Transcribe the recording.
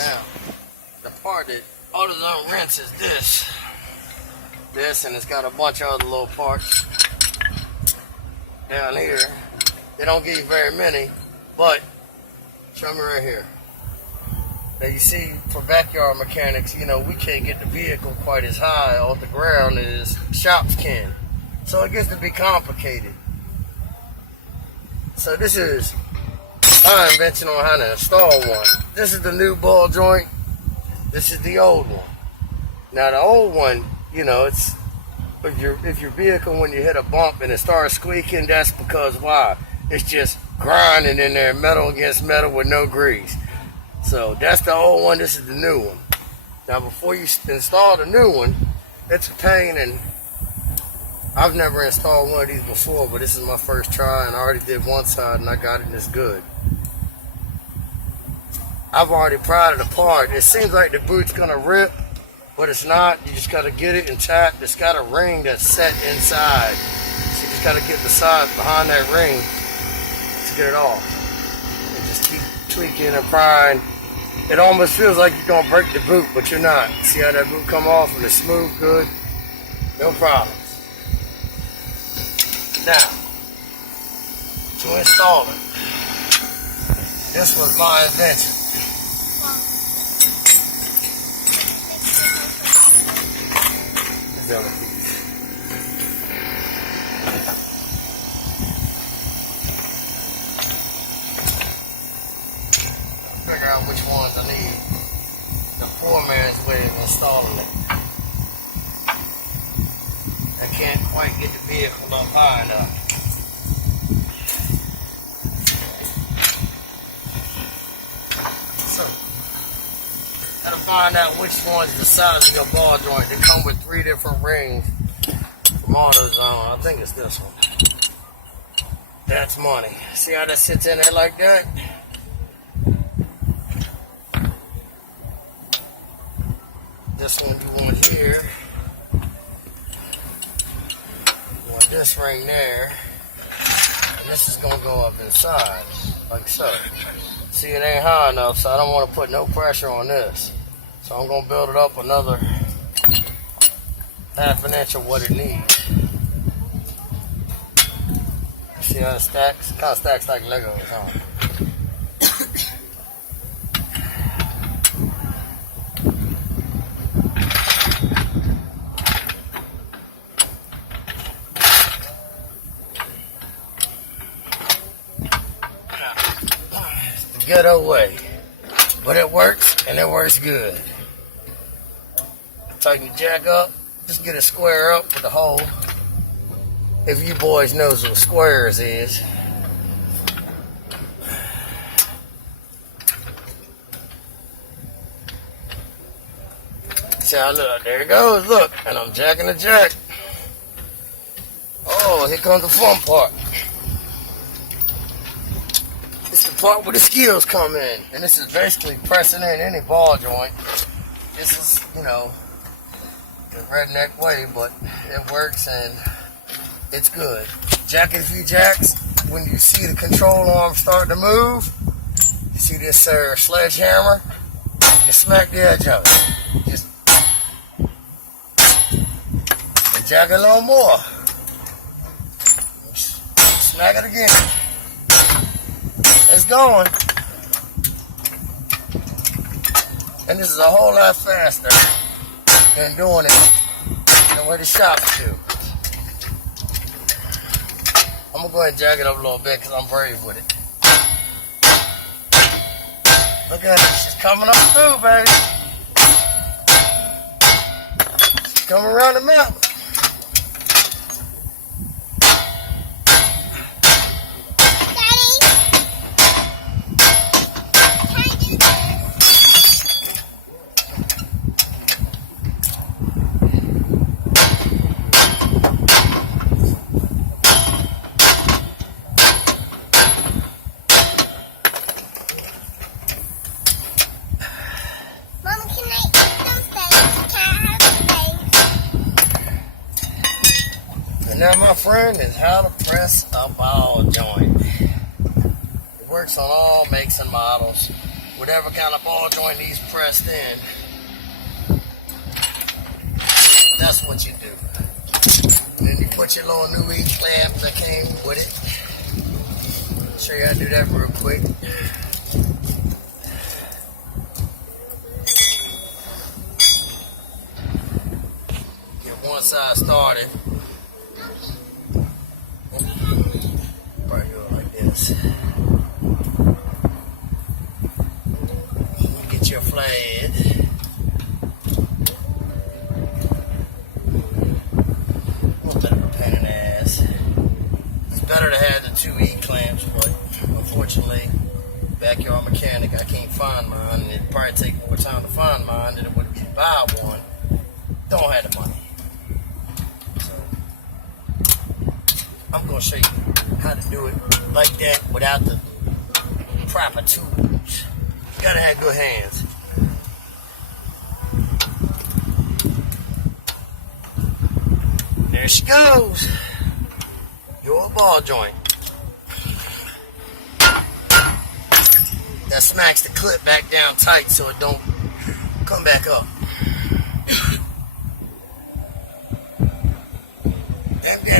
Now, the part that AutoZone rents is this, and it's got a bunch of other little parts down here. They don't give you very many, but show me right here. Now you see, for backyard mechanics, you know, we can't get the vehicle quite as high off the ground as shops can. So it gets to be complicated. So this is my invention on how to install one. This is the new ball joint. This is the old one. Now the old one, you know, it's if your vehicle, when you hit a bump and it starts squeaking, that's because why? It's just grinding in there, metal against metal with no grease. So that's the old one. This is the new one. Now before you install the new one, it's a pain, and I've never installed one of these before, but this is my first try, and I already did one side and I got it and it's good. I've already pried it apart. It seems like the boot's gonna rip, but it's not. You just gotta get it intact. It's got a ring that's set inside. So you just gotta get the sides behind that ring to get it off. And just keep tweaking and prying. It almost feels like you're gonna break the boot, but you're not. See how that boot come off and it's smooth, good? No problems. Now, to install it, this was my invention. The other piece. Figure out which ones I need. The poor man's way of installing it. I can't quite get the vehicle up high enough. So, gotta find out which one's the size of your ball joint. They come with 3 different rings from AutoZone. I think it's this one. That's money. See how that sits in there like that? This one you want here. You want this ring there. And this is going to go up inside, like so. See, it ain't high enough, so I don't want to put no pressure on this. So I'm going to build it up another ½ an inch of what it needs. See how it stacks? It kind of stacks like Legos, huh? Ghetto way, but it works, and it works good. Tighten the jack up, just get it square up with the hole. If you boys knows what squares is. See how, look, there it goes, look, and I'm jacking the jack. Oh, here comes the fun part. It's the part where the skills come in, and this is basically pressing in any ball joint. This is, you know, the redneck way, but it works and it's good. Jack it a few jacks. When you see the control arm start to move, you see this sledgehammer, you smack the edge of it. Just and jack it a little more. Smack it again. It's going. And this is a whole lot faster than doing it the way the shops do. I'm going to go ahead and jack it up a little bit because I'm brave with it. Look at it. She's coming up through, baby. She's coming around the mountain. Now, my friend, is how to press a ball joint. It works on all makes and models. whatever kind of ball joint needs pressed in, that's what you do. And then you put your little new E-clamp that came with it. I'll show you how to do that real quick. Get one side started. Probably go like this. Get your flathead. Better to have the two E-clamps, but unfortunately, backyard mechanic, I can't find mine, and it'd probably take more time to find mine than it would be to buy one. Don't have the money. So, I'm going to show you how to do it like that without the proper tools. You got to have good hands. There she goes. Your ball joint. That smacks the clip back down tight so it don't come back up. Damn.